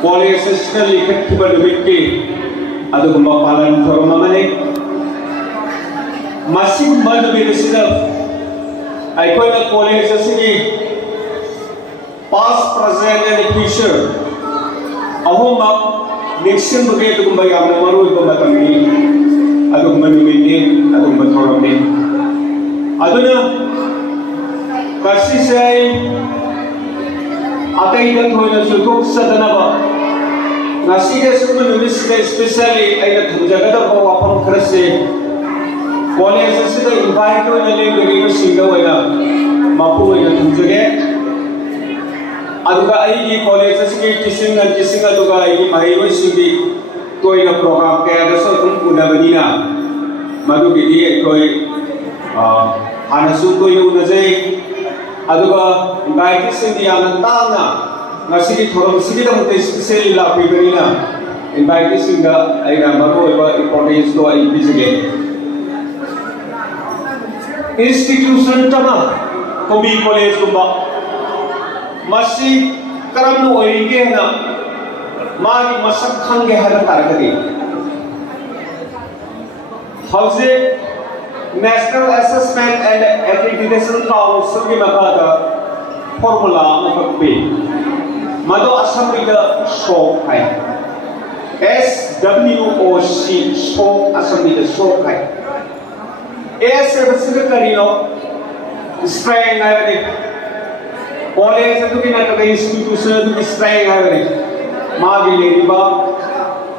college assistant lihat kita demiki atau pemapalan forma mana masih baru beresida aku nak college assistant past present and future aku mak mixing begitu kembali apa maru itu macam ini atau menduini atau berkorban ini aduna kasih saya atai dan thoi suluk sadana ba ngasi ke sum nulis ke especially ai da jaga da ko apam khrase college se da invite to ne le gari singa wala mapu wala thujage aduga ai ki college se ki kissing aduga ai ki mai oi singi toi na program ke da so tum puna banina madu ki di toi anasu toi una jai aduga invite sindi anantana ngasigi thorom sigi da mute specially la pigarina invite sinda ai na maro eba importance to ai bisige institution tama kobi college kumba masi karamno oige na magi masak khange hada taragadi hause National Assessment and Accreditation Council की मकादा formula मुकब्बे मदो assembly का शोक है SWOC शोक assembly का शोक है ऐसे बच्चे करी लो strength है वाले college तो की ना तो institution तो की strength है वाले मागी लेनी बा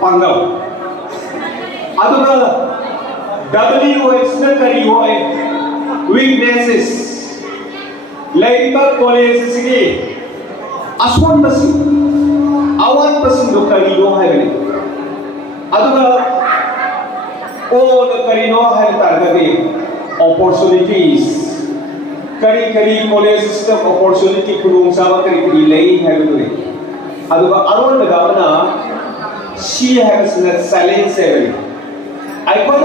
पंगल अदुगा WH na kari hoy weaknesses labor college sige aswan basi awan pasin do kari do hai ne aduga o do kari no hai targade opportunities kari college system opportunity kurung sawa kari lei hai do ne aduga aron daga na she has not silence seven I got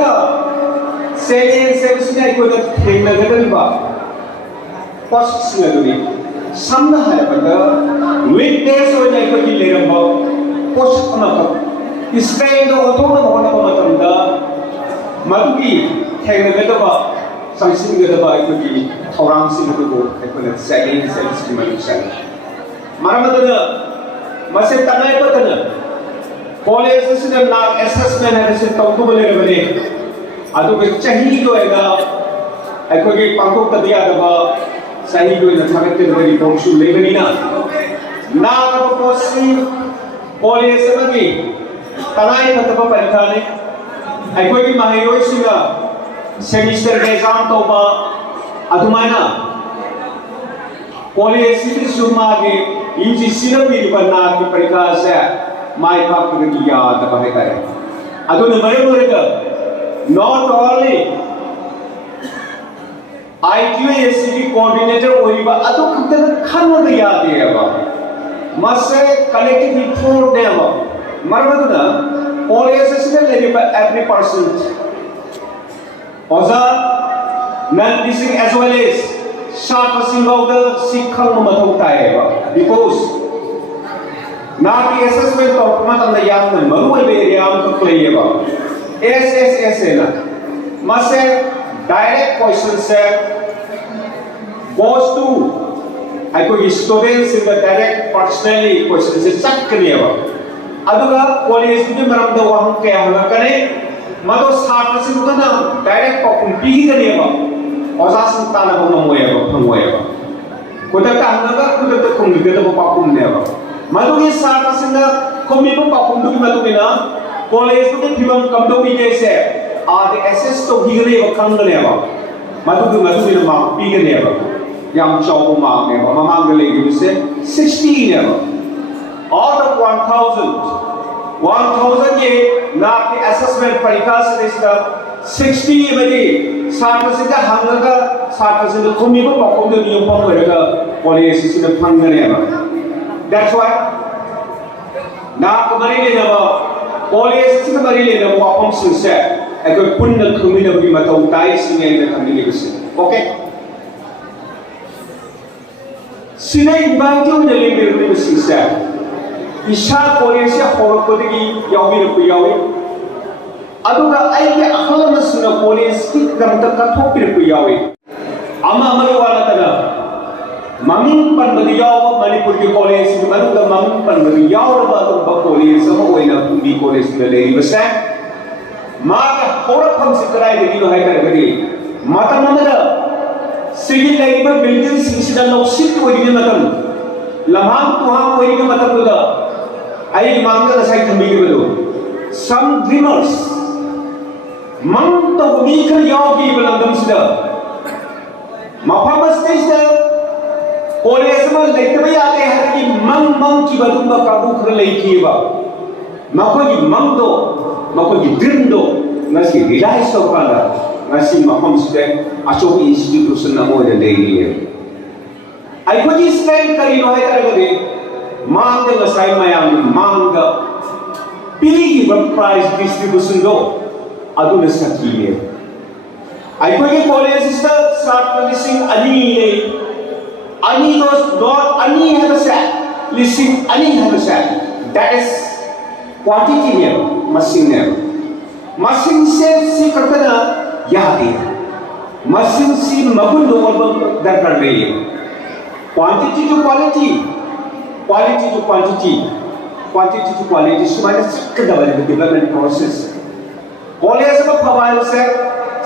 Salience service I could have taken a little bar. Posts Naguni. Some happened weekdays when I could be later about post Amaka. He spent the autonomous one of Maduki, taken a little bar, something that I could be around Singapore. I could have salience service to myself. Maramadana, Masetana Patana. College system not assessment and a talk to the अदु चही जो है ना ऐको के पंखों तदिया दबा सही जो है ना थकते हुए रिपोर्ट ले बनी ना कब पोसी कॉलेज से बनी तनाई खत्म परीक्षा ने ऐको की माहिरों सिंगा सेमिस्टर के एग्जाम तो बा अधुमाना कॉलेज से शुरुमा के यूजीसी ने भी बनना की परीक्षा से माय पाप की याद दबा है अदु ने मरे का not only IQACP coordinator oiba adu khutana khanwada yade aba mase collective report ne aba marmaduna college assistant level every person oza non teaching as well as short passing of the sikhang mathau tai aba because na ki assessment of matam da yam na maru be yam ko play aba SSS है ना मसे direct question से goes to आई कोई students in the direct personally question से check करने वाला अदुगा college में मरम दो वहाँ क्या होगा करे मतो साथ से तो ना direct पॉपुम पीही करने वाला और साथ ताना बोलना मोया वाला कुछ तक हमने कुछ तक कुंगी के तो पॉपुम ने वाला मतो ये साथ से ना कमी तो पॉपुम तो की मतो में ना college to the come to be say the access to Higre or Kangaleva. Matu in a mark, bigger never. Young Chow Mark never. Mamangale, you say 16 never. Out of 1,000 ye, not the assessment Parikas is the 60 every Sarkas in the Hanga, Sarkas in the Kumibo, or the new Pomerica, college is in the Panganeva. That's why. Now, the Marine college is the Marine of Wapam Sunset. I could put the community Matau Tais in the community. Okay? Sina invite you the living with Sunset. Isa college से होरपदगी याविरप यावे अदुगा आइगे अखलमसुना college की करता कथोपिरप यावे अमा अमगे वाला तना ममिंग पनबदी याव मणिपुर के कॉलेज की मनुगा ममिंग पनबदी यावरबा अदुबा कॉलेज अमा ओइना पुंगी कॉलेज में लेरिबसे मागा होरफम से कराइदगी नो हाइकरगदी मतम अमदा सिगी लेरिबा बिल्डिंग सिंसिदा लौसित ओइगे मतम लमाम तुहाम ओइगे मतम दुदा आई मांगा नसाई थंबीगे बदो some dreamers mang to mikar yogi belangam sida mafam stage college में लेते भी आते हैं कि मंग की बदुम का काबू कर ले की बा मको की मंग दो मको की ड्रीम दो नसी रिलाइज तो काला नसी मफम से अशोक इंस्टीट्यूशन नमो ने ले लिए आई को जी स्ट्रेंथ करी नो है करे बदे मांग दे नसाई मयाम मांग पीली की प्राइस डिस्ट्रीब्यूशन दो अदु ने सकी है आई को ये कॉलेज स्टार्ट लिसिंग अनी ने Ani knows not Ani has a set. Listen, Ani has a set. That is quantity name, machine name. Machine says si kartana yahdi. Machine si magun do magun dar kar rahi hai. Quantity to quality, quality to quantity, quantity to quality. Sumana sikka double development process. College में फवाल से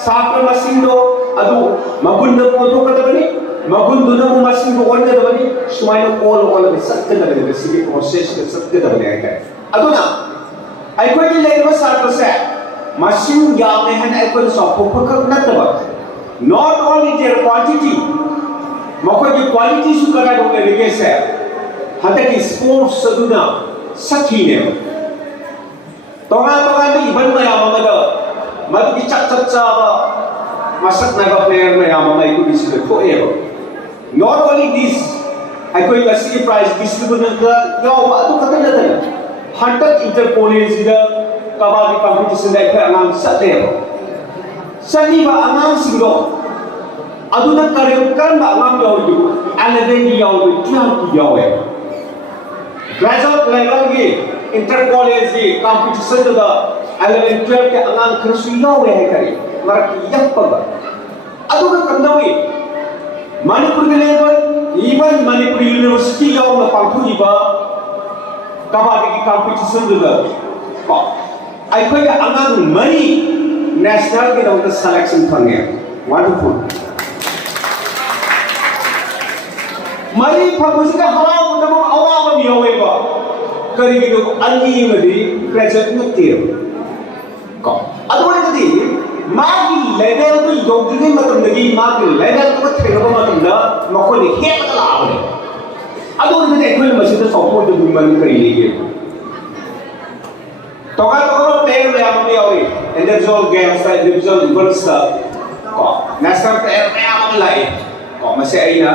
साफ machine दो अदु magun do तो करते बनी. Magun duna mo masin ko wala daw ni sumayo all of sa kada daw sige process ka sa kada daw ay aduna ay ko ni lewa sa to sa masin ya me han ay ko sa phokak na daw not only their quantity mako ji quality su kara do le ke sa hata ki sports aduna sakhi ne tonga ni iban ma ya ma da ma ki chak cha masak na ba player ma ya ma ko bi su ko e not only this I कोई ऐसी price distribution का या वो तो खत्म नहीं था Hunter inter college का कबाड़ी कंपटीशन में फिर आंग सत्ते हो सनी बा आंग सिंगो अदुना करें करना आंग याव जो 11 याव जो 12 याव है ग्रेजुएट लेवल की इंटर कॉलेज की कंपटीशन का 11 12 के आंग खर्च याव है करें मगर यह पगा अदुना करना हुई Manipur के लेवल even Manipur University याव में पांचू इबा कबाड़ी की कंपटीशन दुगा आई कोई आंगन मरी नेशनल के दाव का सिलेक्शन फंगे wonderful मरी फंगुस का हवा उन्हें वो आवाज़ में यावे बा करी की तो अन्य मरी ग्रेजुएट में तेर का अदवाने कदी मागी लेवल तो योगी ने मतलब लगी मागी लेवल तो थे लोगों मतलब ना मकोनी हेट का लाभ है अदों ने देखो ये मशीन तो सॉफ्टवेयर जो बुनियादी करी लेगी तो का प्लेयर में आप भी आओगे इंडिविजुअल गेम्स का इंडिविजुअल इवेंट्स का नेशनल प्लेयर में आप लाई मसे आई ना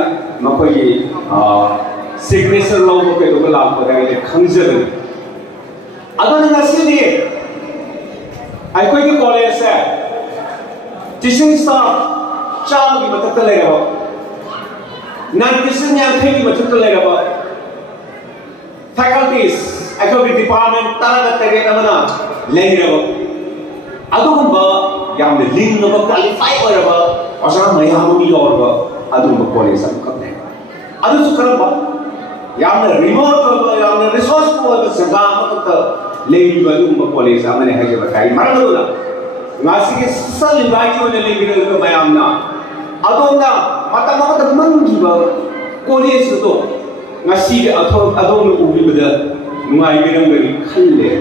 मकोई सिग्नेचर लोगों के तो लाभ पता है खंजर अदों ने नसीब दिए आई कोई के कॉलेज है teaching staff चालू की मदद ले रहा हो non-teaching yang थे की मदद ले रहा हो faculties academic department तारा का तेरे नमना ले रहा हो अदुम बा yang the link नमक qualify हो रहा हो और सारा मया हम भी और बा अदुम बा कॉलेज सब करते हैं अदुम सुकरम बा yang the remote हो yang the resource हो तो जगह मतलब ले रही हो अदुम बा कॉलेज हमने है जो बताई मरना दो ना ngasih ke sel invite oleh leader ke mayamna adonga mata mata mengi ba college tu ngasih ke adong ubi beda ngai gerang dari khalle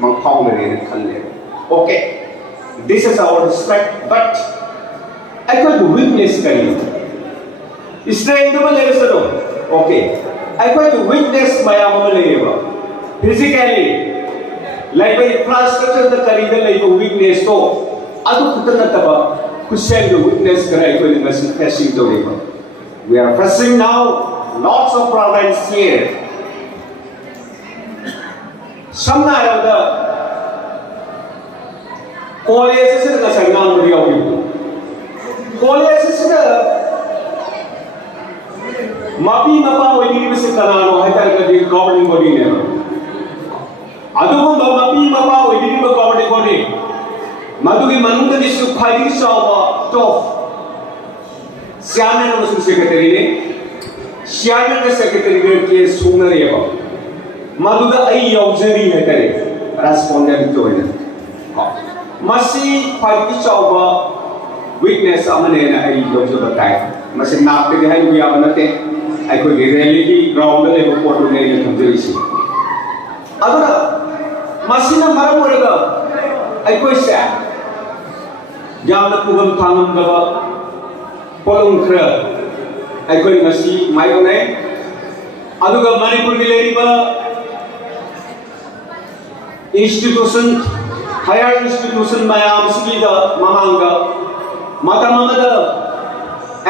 mangkau dari khalle okay this is our respect but I got to witness kali strength ba le sado okay I got to witness mayam le ba physically like by infrastructure the kariga like weakness to adu khutna taba kusel the witness kara ko ni machine facing to leba we are facing now lots of problems here samna the college se the sangan bari awi college se the mapi mapa wani se kanano hai ta the governing body ne ꯑꯗꯨꯒꯨꯝꯕ ꯃꯄꯤ ꯃꯄꯥ ꯑꯣꯏꯕꯤꯔꯤꯕ governing body ꯃꯗꯨꯒꯤ ꯃꯅꯨꯡꯗꯒꯤꯁꯨ ꯈ꯭ꯋꯥꯏꯗꯒꯤ ꯆꯥꯎꯕ ꯇꯣꯞ chairman ꯑꯃꯁꯨꯡ ꯁꯦꯀ꯭ꯔꯦꯇꯔꯤꯅꯤ ꯆꯤꯌꯔꯃꯦꯟꯒ ꯁꯦꯀ꯭ꯔꯦꯇꯔꯤꯒ case ꯁꯣꯡꯅꯔꯦꯕ ꯃꯗꯨꯗ ꯑꯩ ꯌꯥꯎꯖꯔꯤ ꯍꯥꯏꯇꯥꯔꯦ ꯔꯦꯁꯄꯣꯟꯗꯦꯟꯠ ꯑꯣꯏꯅ ꯃꯁꯤ ꯈ꯭ꯋꯥꯏꯗꯒꯤ ꯆꯥꯎꯕ ꯋꯤꯛꯅꯦꯁ ꯑꯃꯅꯦꯅ ꯑꯩ ꯂꯧꯖꯕ ꯇꯥꯏ ꯃꯁꯤ ꯅꯥꯛꯇꯒꯤ ꯍꯥꯏꯕ ꯌꯥꯕ ꯅꯠꯇꯦ ꯑꯩꯈꯣꯏꯒꯤ ꯔꯦꯂꯤꯒꯤ ꯒ꯭ꯔꯥꯎꯟꯗ ꯂꯩꯕ ꯄꯣꯠꯇꯨꯅꯦ ꯑꯩꯅ ꯊꯝꯖꯔꯤꯁꯤ ꯑꯗꯨꯅ ꯃꯁꯤꯅ ꯃꯔꯝ ꯑꯣꯏꯔꯒ ꯑꯩꯈꯣꯏꯁꯦ ꯌꯥꯝꯅ ꯄꯨꯐꯝ ꯊꯥꯡꯉꯝꯗꯕ ꯄꯣꯠꯂꯨꯝ ꯈꯔ ꯑꯩꯈꯣꯏ ꯉꯁꯤ ꯃꯥꯌꯣꯛꯅꯩ ꯑꯗꯨꯒ ꯃꯅꯤꯄꯨꯔꯒꯤ ꯂꯩꯔꯤꯕ institution higher institution mayamsigida mamanga matam amada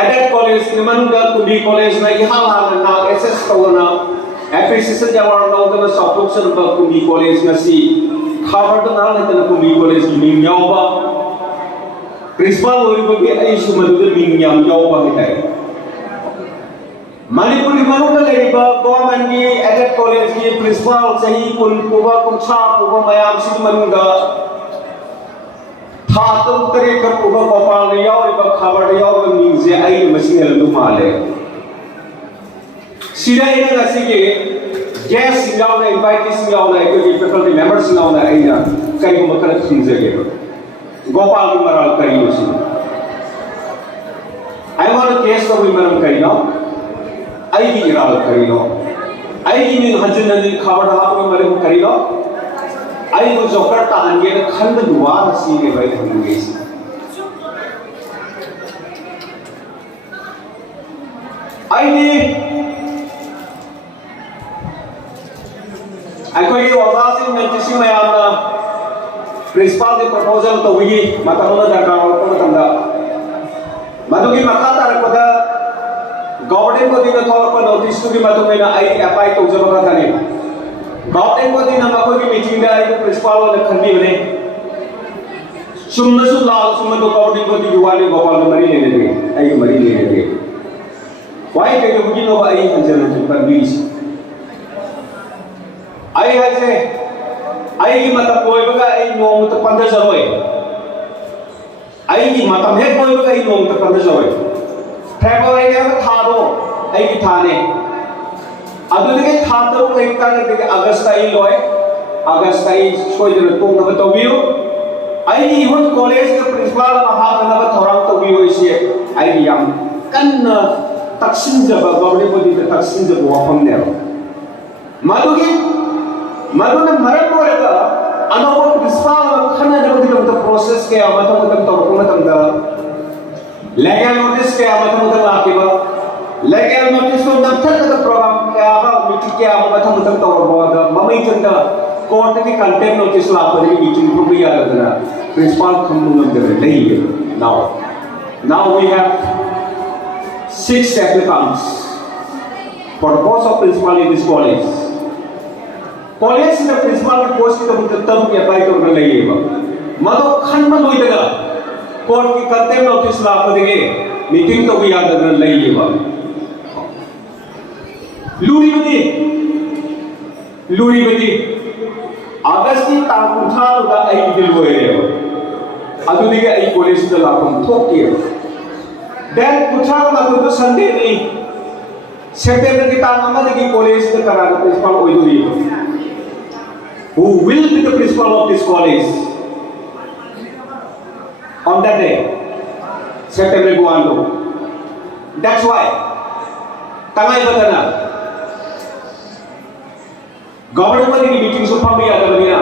added college ni manuga kundi college na ihal hal na ss tawna appreciation jawar lawda subscription ba kundi college na si khabar da na na kundi college ni yawa principal oribo bi ai sumadu min yam yawa hitai Manipur di mana leriba government di added college di principal sahi pun puba kumcha puba mayam sih manuga thatum tere ka puba kopal ni yau iba khabar ni yau mingze ai masih nelalu male sida ini nasi ke guest singaw na invite singaw na ikut faculty members singaw na ai na kai ko makala sinze ke gopal ni maral kari usi I want to case ko maram kari na आईगी इरादा करी लो आईगी में हजन नदी खावर हाथ में मरे को करी लो आई को जोकर तांगे न खंड दुआ नसी के भाई होंगे इसी आईगी आई को ये वाज़ से मैं किसी में आना प्रिंसिपल के प्रपोजल तो हुई मतलब दरकार और को तंगा मधुगी मकाता रखोदा Government body na thawak pa notice to di matungay na ay apply to sa mga tanim. Government body na makoy meeting na ay principal na khandi bane. Sumna sulal sumna to government body yuwali gopal na mari lene de ay mari lene de. Why kay to bugino ba ay hanjana to parbis. Ay hase ay matapoy baga ay nong to panda saroy. Ay matamhet boy baga ay nong to panda saroy. February में थारो आई की थाने अदुने के थारो कहीं तक के अगस्त आई लोए अगस्त आई कोई जन तो नब तो बियो आई की यूथ कॉलेज के प्रिंसिपल महान नब थोड़ा तो बियो इसे आई की याम कन्न तक्सिन जब गवर्नमेंट बॉडी के तक्सिन जब वापम ने मधुने मरन बोलेगा अनोखा प्रिंसिपल खन्ना जब तो प्रोसेस के मतलब तो legal notice kaya matang-matang lakiba legal notice ko nagtat na program kaya ba meeting kaya matang-matang tawag mamay tanda court ke contempt notice la pa rin meeting ko biya na principal kamung ng delay now we have 6 applicants for the post of principal in this college na principal ke post ko mutam apply ko delay ba mado khan ma loi daga court की contempt notice ला पड़ेगे meeting तो भी याद रखना लगी है Lurie बदी अगस्त की ताकुठा उदा आई दिल हुए है अदुनी के आई कॉलेज से लापम थोक किए देन कुठा ना तो संडे नहीं सेप्टेम्बर की तारीख में देखी कॉलेज से कराना प्रिंसिपल ओई दुरी who will be the principal of this college on that day, September 1. That's why, tangay batana, government meeting so pambi adabina,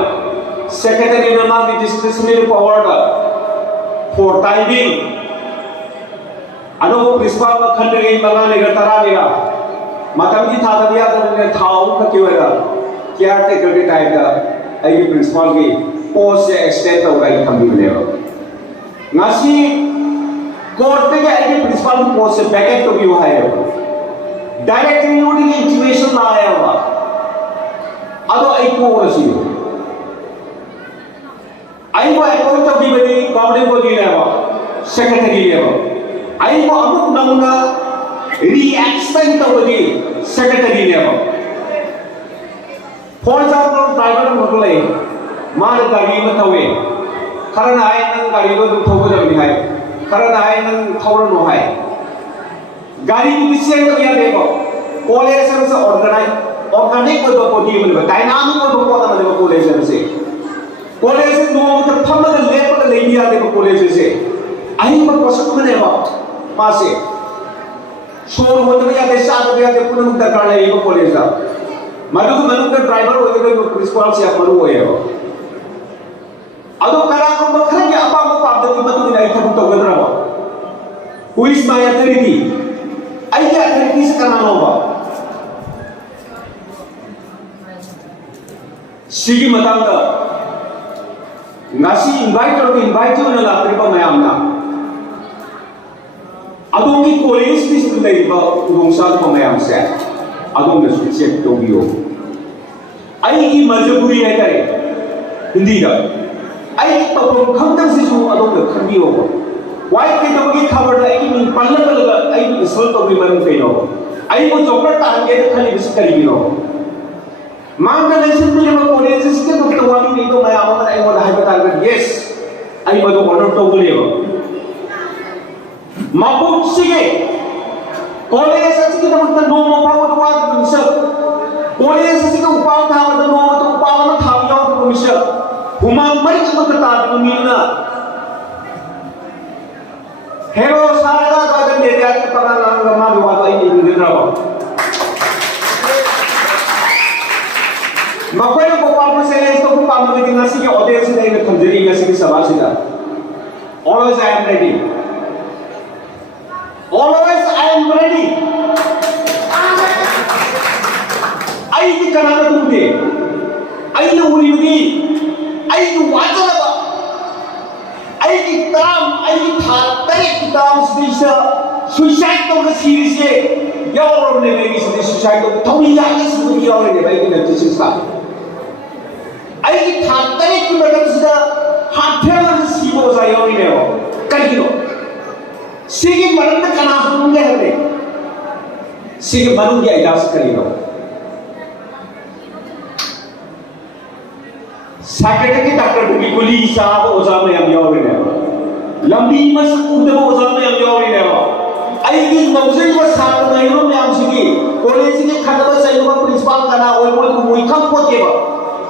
secretary na the discretionary power for time being. Ano principal na khandari mga negatara nila, matam di thada diya adabina thao ka kiwera, caretaker ke type da, ay principal ki post se extend ho gayi kambi bnewa. Ngasi court के आगे principal post से backup तो भी हुआ है directly notice intimation ना आया हुआ अदो आई को रसी आई को अकाउंट तो भी बनी गवर्नमेंट को दी लेवा सेक्रेटरी लेवा आई को अमुक नमुना रिएक्शन तो बनी सेक्रेटरी लेवा फॉर एग्जांपल ड्राइवर हम ले माने गाड़ी में थवे खरन आए नंग गाड़ी को थोबो दबनी है खरन आए नंग थौर नो है गाड़ी की विषय तो या देखो कॉलेज से ऑर्गेनिक को बॉडी में डायनामिक को बॉडी में कॉलेज से कॉलेज से नो मतलब फम में ले पर ले दिया देखो कॉलेज से आई पर पसंद में नहीं मासे शोर होते या देश आते या देखो ना दरकार है ये कॉलेज का मनु का ड्राइवर हो गए तो प्रिंसिपल से मनु हो गए अदो करा को बखर के अपा को पाप दे मत नहीं था तो गदरा हो पुलिस में अथॉरिटी आई क्या अथॉरिटी से करना होगा सिगी मतंग का नासी इनवाइट होने लाते पर मैं आमना अदों की कॉलेज भी सुन ले बा उगोंसा को मैं आमसे अदों ने चेक तो भी हो आई की मजबूरी है करे हिंदी का आई तो खंडन से जो अदों ने खंडी हो वाई के तो की खबर है कि पल्ले पल्ले आई इंसल्ट तो भी मन पे हो आई को चौकड़ टांगे तो खाली बिस करी भी हो मांग का लेसन में जब कॉलेज से तो वाली नहीं तो मैं आऊंगा आई वो हाई बता कर यस आई मधु ऑर्डर तो बोले हो मापुक सिगे कॉलेज से के मतलब नो मापाव तो वाद मिसर कॉलेज से के उपाव था मतलब नो तो उपाव में था बिया तो मिसर हुमां मरी के मतलब ता तो मिलना हेरो सारा का जब ले जाके पता लगा मा जो वाद आई नहीं दिन रहा मकोई को पाप से ले तो पाप में दिन से के ऑडियंस से नहीं थमजरी में से सभा से दा always I am ready always I am ready आई की कनाडा तुमने आई ने उरी उरी आई की वाचा लगा आई की ताम आई की थाते की ताम स्पीचा सुसाइड तो का सीरीज है यार ने मेरी से सुसाइड तो थोड़ी याद से तो यार ने भाई की नच्चे सिस्टा आई की थाते की मतलब से हाथ फेर से सीबो जा यार ने वो करियो सिगी मरन कना होंगे हमें सिगी मरन की इजाजत करियो सेक्रेटरी डॉक्टर बुगी कुली साहब ओजा में हम यार ने लंबी मस उदब ओजा में हम यार ने आई की मौजूद को साथ में रो में हम सिगी कॉलेज के खतरा से लोग प्रिंसिपल कना ओय ओय को मुई कम को के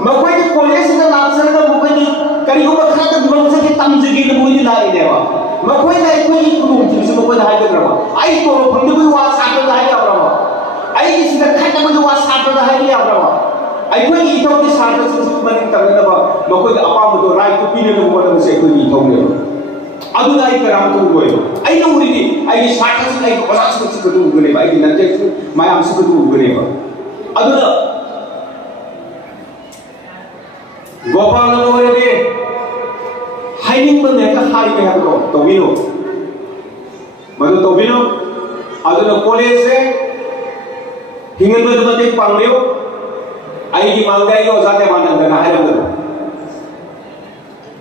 मकोई के कॉलेज के नाम से का मुकोई करियो बखरा के दुबंग से के तम जगी ने मुई लाई देवा मकोई नहीं कोई कुरुम जिसे मकोई हाय के रहा आई को फंदे कोई वा साथ में हाय रहा आई की सीधा खट में जो वा साथ में हाय लिया रहा आई कोई की तो की साथ से मन तंग ना मकोई अपा में तो राय को पीने को मतलब से कोई तो ने अदुना आई कराम तो कोई आई नो उरी आई की साथ से आई को साथ से को तो गले भाई नंजे मायाम से को तो गले अदुना गोपाल नोरे हाइनिंग में नेका हारी में हम तो बिनो मधु तो बिनो अदुना कॉलेज से हिंगल में तो मते पांगलियो आई की मालगाई को जाते मानन देना है हम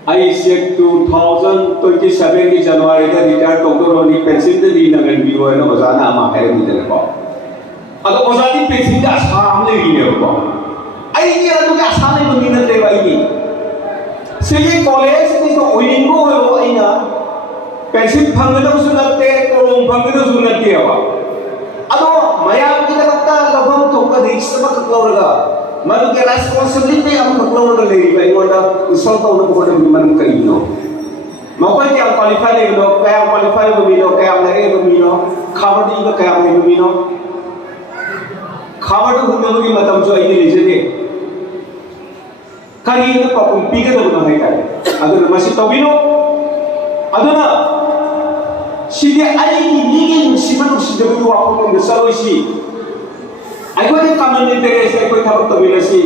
आई से 2027 की जनवरी का रिटायर डॉक्टर रोनी पेंशन दे दी नगन भी हो ना बजाना मा है मिले को अदो ओजाती पेंशन का आसाम ले ली को आई की अदो का आसाम ले बंदी न दे भाई सिगी कॉलेज में तो ओइंगो हो आइना पेंशन फंगनो सुनते कोम फंगनो सुनते अब अदो मयाम की लगता लगभग तो का देश में कलौरगा मनु के रेस्पॉन्सिबिलिटी हम कलौरगा ले भाई वोटा इंसल्ट तो उनको बोले मन करिनो मकोई के क्वालिफाई ले लो क्या क्वालिफाई को मिलो क्या लगे को मिलो खबर दी को क्या को मिलो खबर तो हुंदो की मतलब जो आई लीजिए के करी तो पपुम पीके तो बना है क्या अदुना मसी तो बिनो अदुना सिदे आई की लीगे सिमन सिदे को वापस में सरोसी आई को के कमेंट इंटरेस्ट आई को खबर तो बिलसी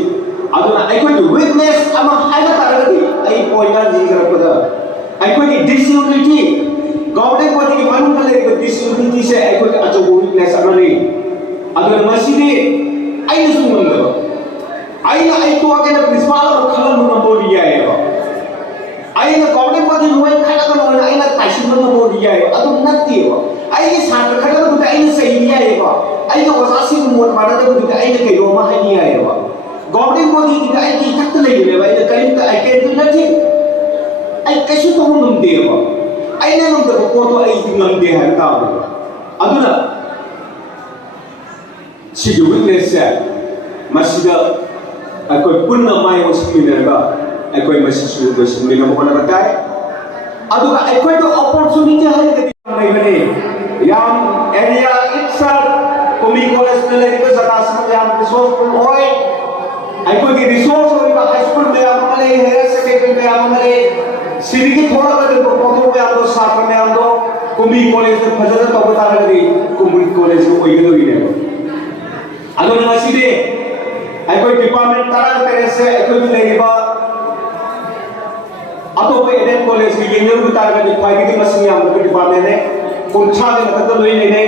अदुना आई को विटनेस अमा हाइला तारगदी आई पॉइंटर जी करपदा आई को की डिसयूनिटी गवर्नमेंट बॉडी की मानू कले को डिसयूनिटी से आई को अचो विटनेस अनली अदुना मसीदे आई ने सुमन दो आई ना आई तो आगे ना प्रिंसिपल और खलन नंबर दिया है आई ना गवर्नमेंट बॉडी हुए खाना का नंबर आई ना ताशिन नंबर दिया है अदुम नत्ती है आई के साथ खलन को आई ने सही दिया है आई के वजासी को मोट मारा तो आई ने के रोमा है दिया है governing body ki ai ki thak le le ba ina karim ta ai can do nothing ai kasu to ngam de ba ai na ngam da ko to ai ngam de ha ta ba aduna si the witness ya masida ai ko punna mai hospital ba ai ko masisu ba sumli na mo na batay aduga ai ko to opportunity ha ga mai bane yam area itself kumi college na lagi ko sa taas mo yam resource ko hoy ai ko ki resource ko ba high school में am male higher secondary में am male city थोड़ा बदल को पौधों में am do साथ में am do kumi college में फजर तो बता लगी kumi college को कोई तो ही नहीं अदो ना सीधे ai ko department tarang tere se ai ko नहीं बा अतो पे एडेड college की यूनियन को तार का फाइव की मशीन am को department ने कुंठा के मतलब लोई नहीं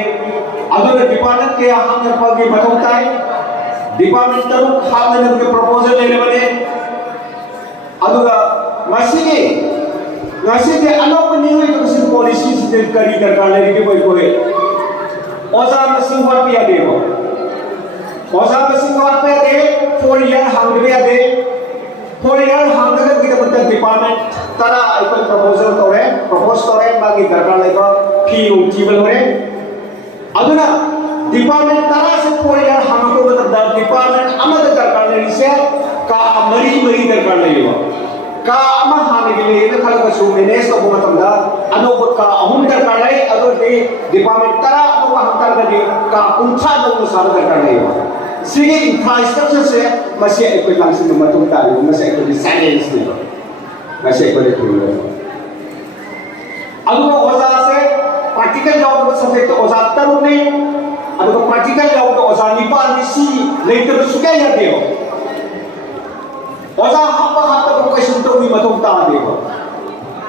अदो डिपार्टमेंट के हम ने पगी बतौताई डिपार्टमेंट तरो खाने ने के प्रपोजल लेने बने अदुगा मसीगे ngasi anak peniwi itu kesin polisi sedang kari kerja lagi ke boy oza masing buat pia demo oza masing buat pia de 4 year hang dia de 4 year hang dia kita bentuk department tara ikut proposal tore propose tore bagi kerja lagi fee ujian tore aduna department tara se 4 year hang ko bentuk department amad kerja lagi se ka mari kerja lagi ka ama hane gile na khala ka su manage to buma tamda ano bot ka ahum dar ka lai ado de department tara ano ka ham tar ka ka kuncha do no sar dar ka lai sige infrastructure se masi ekoi lang sin ma tum ta ri masi ekoi silence ni masi ekoi ku ado oza se practical job ko subject oza taru ni ado practical job ko oza ni pa ni si later su ka ya de oza hapa ko question to भी मतों ता देगा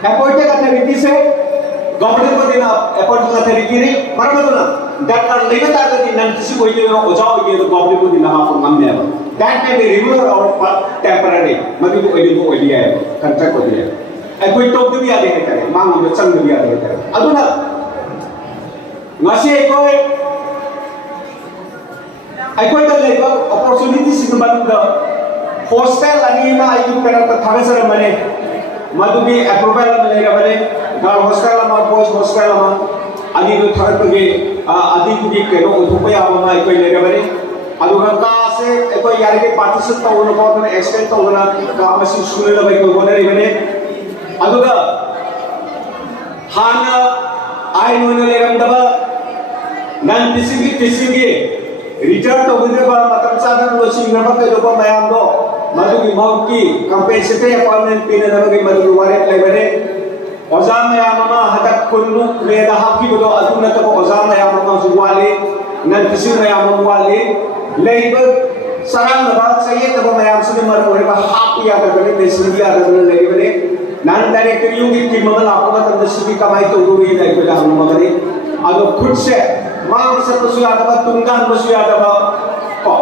appointed authority से government को देना appointed authority ने बराबर ना that लेना ताकत इन किसी को ये ना ओजा हो ये तो government को देना हाफ कम नहीं है that may be regular or temporary मतलब को एडिट को दिया है contract को दिया है appointed तो भी आ देने करे मांग में चंग भी आ देने करे अदो ना ngasih ekoi तो लेगा opportunity सिंगल बंदा hostel ani na ayu kara ta thagasar mane madubi approval mane bane girl hostel ma boys hostel ma ani do thar ke adi ki ke no uthopaya ma ekoi le bane adu ka se ekoi yar ke participate to no ko ne extend to na ka masi school le bai ko bone bane adu ga hana ai no le ram daba nan tisigi return to bude ba matam sadan lo sing na ba ke do ba mayam do मधुगी मौकी compensatory appointment पीने नबगी मधुगी वारे लेबरे ओजा मयामा हदक कुन्नु लेदा hockey बदो अदुना तब ओजा मयामा जुवाले none किसी मयामा वाले लेब सरंग नबा चाहिए तब मयाम से मर होरे बा हाकी याद करे नेशनल याद करे लेबरे नन डायरेक्टर युगी की मगल आपको तब सिटी कमाई तो रुई ले को हम मगरे अदो खुद से मांग से पसु याद बा तुंगा पसु याद बा को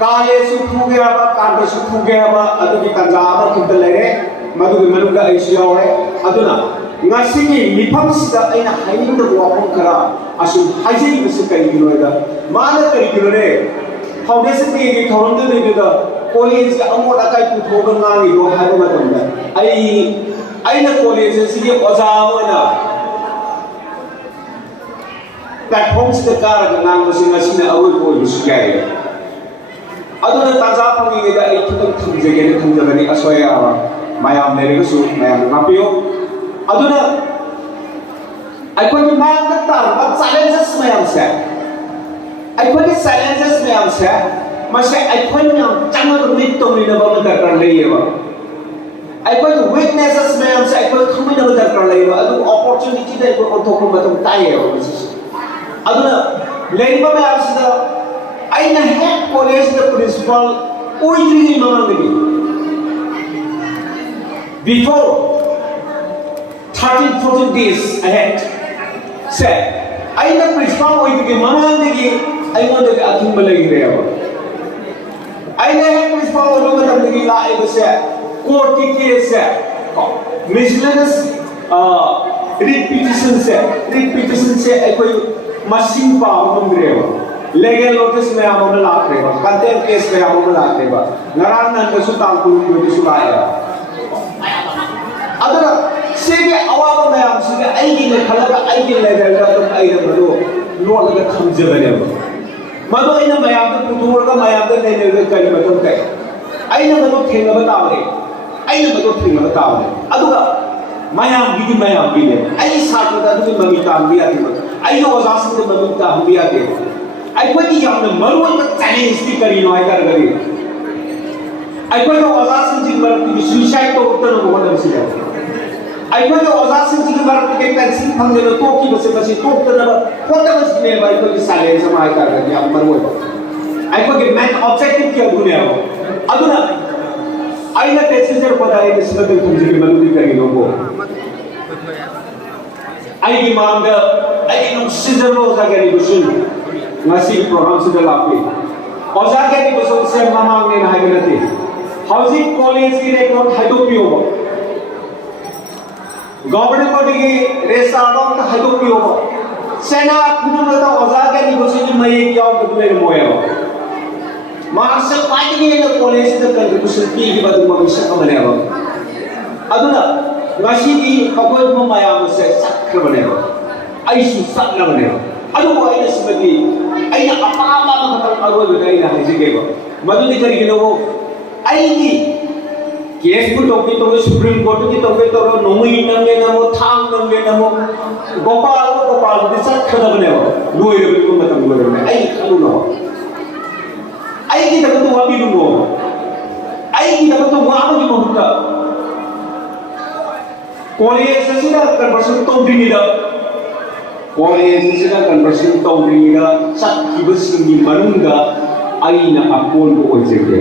काले सुखु गया बा कांटे सुखु गया बा अदु की तंजाबा किंत लेरे मधु मनुगा एशिया है अदुना ngasi ni mifam sida aina hainin da wapon kara asu haji bisu kai giroida mana kai girore foundation ni ni thoron de ni da college ga amot akai pu thoga ngang ni do haiba matam da aina college si ye oja moina platform sida kara ga ngang bisu ngasi na awai ko bisu kai aduna taza pangi da ai kitang thumjege ne thumjagani asoya mayam ne resu mayam ngapio aduna ai ko ni mayam da tar but challenges mayam se ai ko ni challenges mayam se mase ai ko ni chang to mit to ni na ba da kar lei ba ai ko ni weaknesses mayam se ai ko thumi na ba da kar lei ba adu opportunity da ko to ko ba to tai ba aduna lei ba mayam se da aina head college the principal oidri manangani before 13-14 days ahead said aina principal oidri manangani aina de athum balagi rewa aina head principal oidri manangani la ai se court ki case se miscellaneous repetition se ai koi machine pa hum rewa legal notice में हम उन्हें लाख रहेगा, contempt case में हम उन्हें लाख रहेगा, Naran number सुताल कुल में सुलाया। अदर सेके अवाब में हम सेके ऐगी ने खलका ऐगी लेवल का तो ऐगे मधु नोट का खम्जे बने हो। मधु ऐना मयाम तो पुतूर का मयाम तो नहीं लेवल कहीं मधु कहीं। ऐना मधु ठेंगा बताओगे, ऐना मधु ठेंगा बताओगे। अदुगा मयाम भी ले, ऐ साथ में तो तुम मम्मी काम भी आती हो, ऐ जो आजाद से मम्मी काम भी आती हो। ऐ कोई की याम ने मरुआ का चैलेंज भी करी नो ऐ कर करी। ऐ कोई जो आजाद से जिन मर की सुसाइड तो उत्तर न होगा नमसी जाए। अगर जो आजाद सिंह जी के बारे में कहते हैं सिंह फंगे तो की बसे बसे तो ना फोटो बस में भाई कोई साले समाय कर रहे हैं आप मर वो आई को कि मैं ऑब्जेक्टिव क्या दुनिया हो अदुना आई ना टेक्सचर पता है कि इसमें तुम जी की मदद करेंगे लोगों आई की मांग आई की सीजन रो जा के negotiation ngasih program sudah lapi और जाके निगोशिएशन से मांगने ना है कि हाउसिंग कॉलेज की रेकॉर्ड है तो पियो गवर्नमेंट को दिए रेस्टारों का हजू पियो सेना कुछ में तो औजार के निगोशिएशन में ये क्या होता है मोये हो मार्शल पार्टी के लिए कॉलेज से कर कुछ की बात मनुष्य का बने हो अदुना राशि की कपल में माया में से सक्र बने हो ऐसी सक्र बने हो अदु वो ऐसे समझी ऐना अपामा में खत्म अगो बताई ना है जिके को मधुनी करी लोगों ऐनी केस को टोपी तो सुप्रीम कोर्ट की टोपी तो नोमी नंगे नमो थांग नंगे नमो गोपाल दिशा खत्म बने हो लोए को मतलब लोए में आई खलु नो आई की तब तो वापी नो आई की तब तो वापी की मोहता कॉलेज से ना कन्वर्सन तो भी नहीं कॉलेज से ना कन्वर्सन तो भी नहीं सब की बस की मरुंगा आई ना अपोल को ओझे के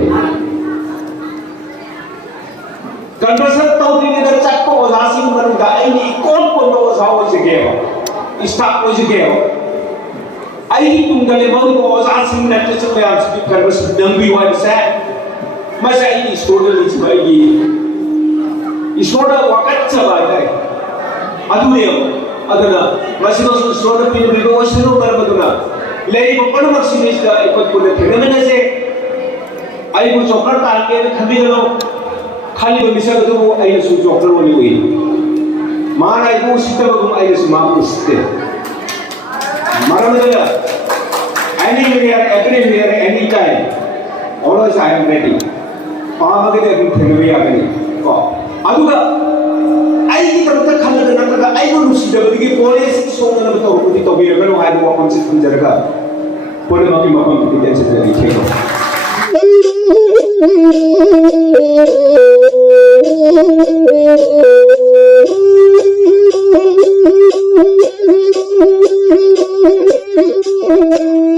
कन्वर्सन तो दिन इधर चक्को ओजासी मरुंगा का ऐनी कौन कौन लोग ओजाओ जिगे हो स्टाफ को जिगे हो ऐनी तुम गले बहुत को ओजासी नट्टे चले आप स्पीक कन्वर्सन नंबी वन से मज़ा ऐनी स्टोडर लिस्ट बाई स्टोडर वक़्त चबाता है अधूरे हो अदना मशीनों स्टोडर पिन बिल्कुल वशीनों कर बदुना लेकिन वो पढ़ मशीन इसका एक बार पूरे थे मैंने से आई वो चौकर ताल के खबी गलो खाली बंदिशा तो वो आई सुन चौकर वाली हुई मान आई वो सीता को तुम आई सुमाप उसते मारा मुझे anywhere anytime always I am ready पाँव के लिए तुम ठेंगे आ गए को अदुगा आई की तरफ तक खाने का ना तक आई को नुसी जब दिखे कॉलेज की सोंग ना बताओ कुछ तो भी रखना है वो अपन से तुम जरगा कोने माकी मापन की टेंशन नहीं खेलो Thank you.